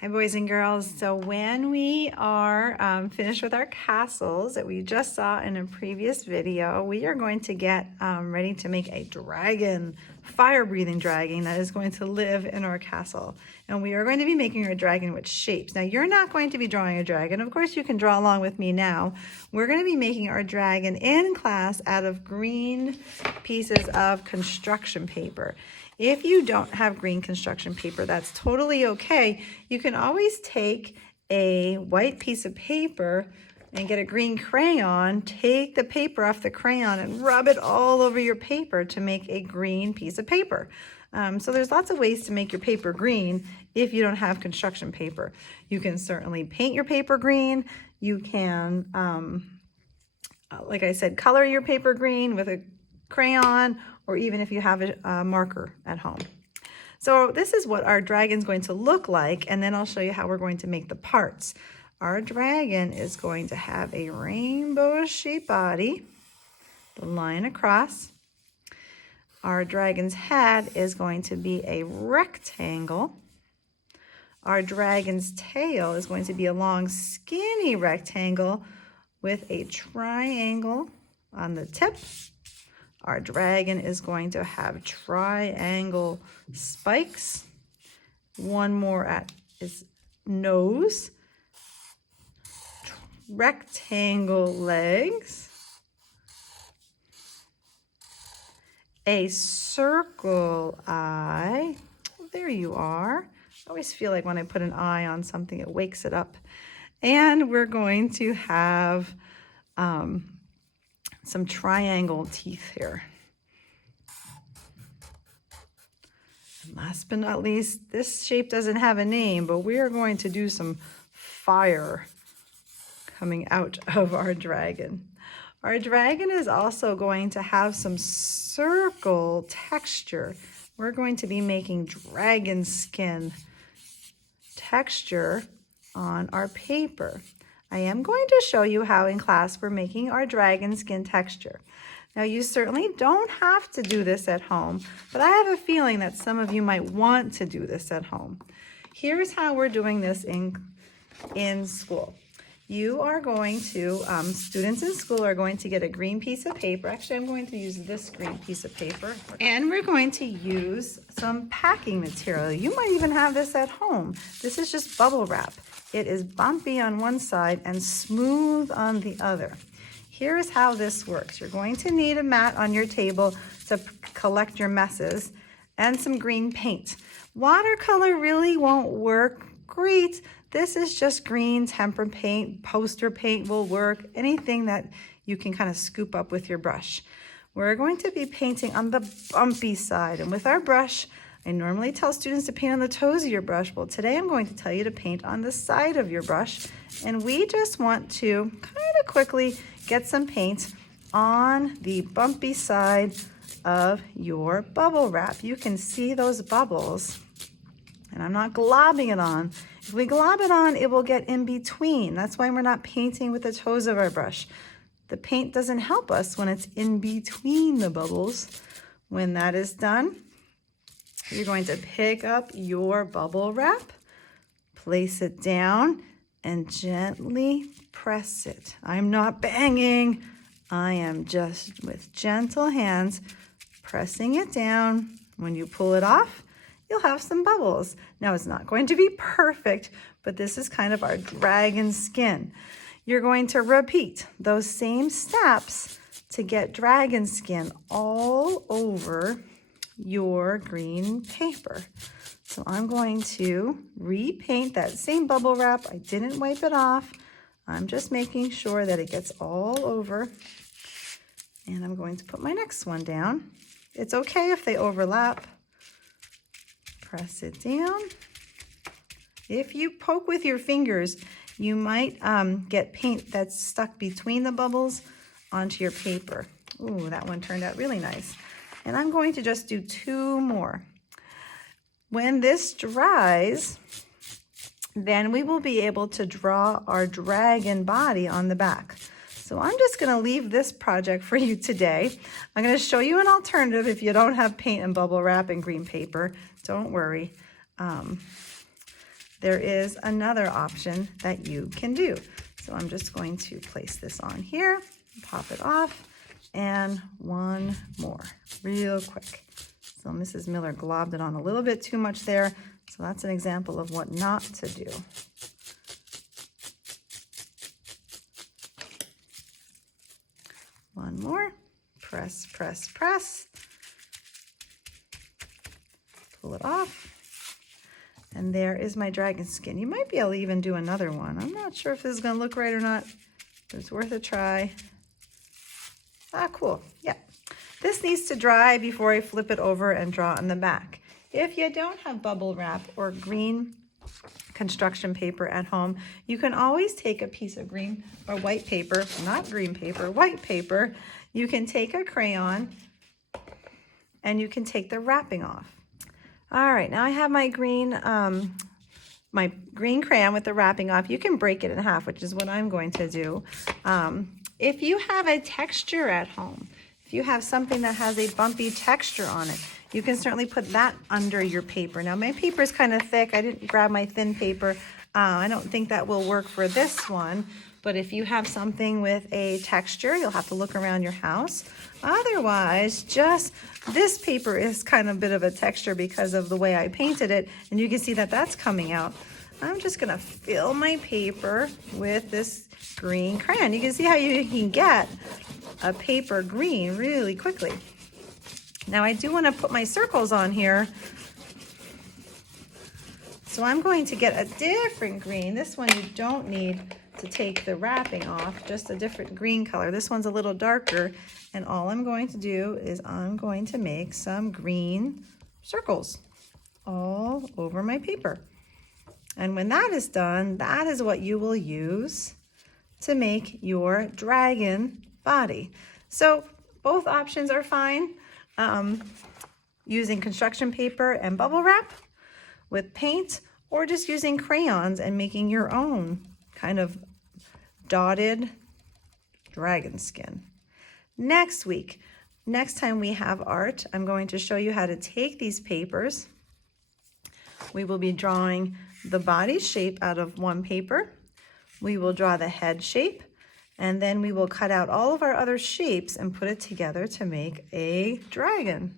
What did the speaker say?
Hi boys and girls. So when we are finished with our castles that we just saw in a previous video, we are going to get ready to make a dragon, fire-breathing dragon that is going to live in our castle. And we are going to be making our dragon with shapes. Now you're not going to be drawing a dragon. Of course you can draw along with me now. We're going to be making our dragon in class out of green pieces of construction paper. If you don't have green construction paper, that's totally okay. You can always take a white piece of paper and get a green crayon, take the paper off the crayon and rub it all over your paper to make a green piece of paper. So there's lots of ways to make your paper green if you don't have construction paper. You can certainly paint your paper green. You can, like I said, color your paper green with a crayon, or even if you have a marker at home. So this is what our dragon's going to look like, and then I'll show you how we're going to make the parts. Our dragon is going to have a rainbow-shaped body, the line across. Our dragon's head is going to be a rectangle. Our dragon's tail is going to be a long, skinny rectangle with a triangle on the tip. Our dragon is going to have triangle spikes. One more at his nose. Rectangle legs. A circle eye. There you are. I always feel like when I put an eye on something, it wakes it up. And we're going to have some triangle teeth here. And last but not least, this shape doesn't have a name, but we are going to do some fire coming out of our dragon. Our dragon is also going to have some circle texture. We're going to be making dragon skin texture on our paper. I am going to show you how in class we're making our dragon skin texture. Now you certainly don't have to do this at home, but I have a feeling that some of you might want to do this at home. Here's how we're doing this in school. You are going to, students in school are going to get a green piece of paper. Actually, I'm going to use this green piece of paper. And we're going to use some packing material. You might even have this at home. This is just bubble wrap. It is bumpy on one side and smooth on the other. Here's how this works. You're going to need a mat on your table to collect your messes and some green paint. Watercolor really won't work great. This is just green tempera paint, poster paint will work, anything that you can kind of scoop up with your brush. We're going to be painting on the bumpy side, and with our brush, I normally tell students to paint on the toes of your brush. Well, today I'm going to tell you to paint on the side of your brush, and we just want to kind of quickly get some paint on the bumpy side of your bubble wrap. You can see those bubbles, and I'm not globbing it on. If we glob it on, it will get in between. That's why we're not painting with the toes of our brush. The paint doesn't help us when it's in between the bubbles. When that is done, you're going to pick up your bubble wrap, place it down, and gently press it. I'm not banging. I am just with gentle hands pressing it down. When you pull it off, you'll have some bubbles. Now it's not going to be perfect, but this is kind of our dragon skin. You're going to repeat those same steps to get dragon skin all over your green paper. So I'm going to repaint that same bubble wrap. I didn't wipe it off. I'm just making sure that it gets all over. And I'm going to put my next one down. It's okay if they overlap. Press it down. If you poke with your fingers, you might get paint that's stuck between the bubbles onto your paper. Ooh, that one turned out really nice. And I'm going to just do two more. When this dries, then we will be able to draw our dragon body on the back. So I'm just going to leave this project for you today. I'm going to show you an alternative if you don't have paint and bubble wrap and green paper. Don't worry. there is another option that you can do. So I'm just going to place this on here, pop it off, and one more real quick. So Mrs. Miller globbed it on a little bit too much there. So that's an example of what not to do. One more, press, press, press. Pull it off. And there is my dragon skin. You might be able to even do another one. I'm not sure if this is gonna look right or not, but it's worth a try. Ah, cool, yeah. This needs to dry before I flip it over and draw on the back. If you don't have bubble wrap or green construction paper at home, you can always take a piece of green or white paper, not green paper, white paper. You can take a crayon and you can take the wrapping off. All right, now I have my green crayon with the wrapping off. You can break it in half, which is what I'm going to do. If you have a texture at home, if you have something that has a bumpy texture on it, you can certainly put that under your paper. Now my paper is kind of thick. I didn't grab my thin paper. I don't think that will work for this one, but if you have something with a texture, you'll have to look around your house. Otherwise, just this paper is kind of a bit of a texture because of the way I painted it, and you can see that that's coming out. I'm just gonna fill my paper with this green crayon. You can see how you can get a paper green really quickly. Now I do want to put my circles on here. So I'm going to get a different green. This one you don't need to take the wrapping off, just a different green color. This one's a little darker, and all I'm going to do is I'm going to make some green circles all over my paper. And when that is done, that is what you will use to make your dragon body. So both options are fine. Using construction paper and bubble wrap with paint, or just using crayons and making your own kind of dotted dragon skin. Next week, next time we have art, I'm going to show you how to take these papers. We will be drawing the body shape out of one paper. We will draw the head shape, and then we will cut out all of our other shapes and put it together to make a dragon.